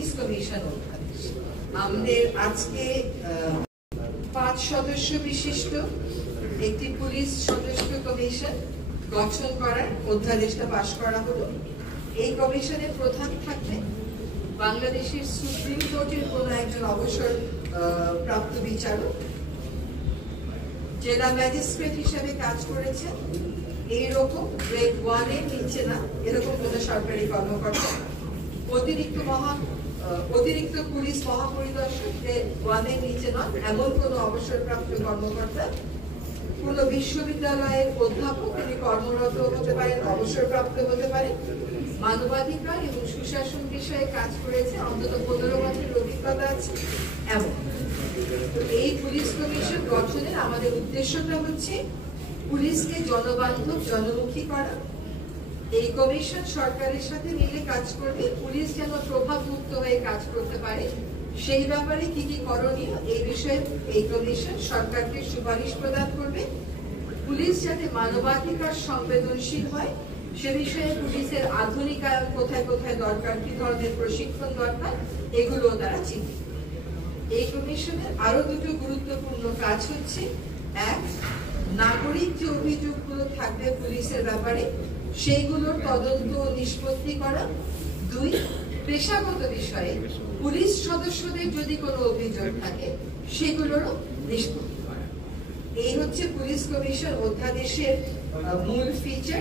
Police commission অধ্যাদেশ। আমাদের আজকে 5 সদস্য বিশিষ্ট একটি পুলিশ সদস্য কমিশন গঠন করার অধ্যাদেশটা পাশ করা হলো। এই কমিশনের প্রধান থাকবে বাংলাদেশের সুপ্রিম কোর্টের কোন একজন অবসর প্রাপ্ত বিচারক, জেলা ম্যাজিস্ট্রেট হিসেবে কাজ করেছেন, এইরকম গ্রেড 1 এর নিচে না এরকম কোন সরকারি কর্মকর্তা, অতিরিক্ত পুলিশ মহাপরিদর্শক গ্রেড 1 এর নিচে নন এমন কোন অবসরপ্রাপ্ত কর্মকর্তা, কোন বিশ্ববিদ্যালয়ের অধ্যাপক, তিনি কর্মরত হতে পারেন, অবসরপ্রাপ্ত হতে পারেন, মানবাধিকার এবং সুশাসন বিষয়ে কাজ করেছে, অন্তত 15 বছরের অভিজ্ঞতা আছে এমন। এই পুলিশ কমিশন গঠনের আমাদের উদ্দেশ্যটা হচ্ছে পুলিশকে জনবান্ধব, জনমুখী করা। এই কমিশন সরকারের সাথে মিলে কাজ করবে, পুলিশ যেন প্রভাব মুক্ত হয়ে কাজ করতে পারে সেই ব্যাপারে কি কি করণীয় এই বিষয়ে এই কমিশন সরকারকে সুপারিশ প্রদান করবে। পুলিশ যাতে মানবাধিকার সংবেদনশীল হয় সে বিষয়ে পুলিশের আধুনিকায়ন কোথায় কোথায় দরকার, কি ধরনের প্রশিক্ষণ দরকার, এগুলো তারা চিন্তিত। এই কমিশনের আরো দুটো গুরুত্বপূর্ণ কাজ হচ্ছে, এক, নাগরিক যে অভিযোগগুলো থাকবে পুলিশের ব্যাপারে সেইগুলোর তদন্ত ও নিষ্পত্তি করা। 2, পেশাগত বিষয়ে পুলিশ সদস্যদের যদি কোনো অভিযোগ থাকে সেগুলোরও নিষ্পত্তি করা। এই হচ্ছে পুলিশ কমিশন অধ্যাদেশের মূল ফিচার।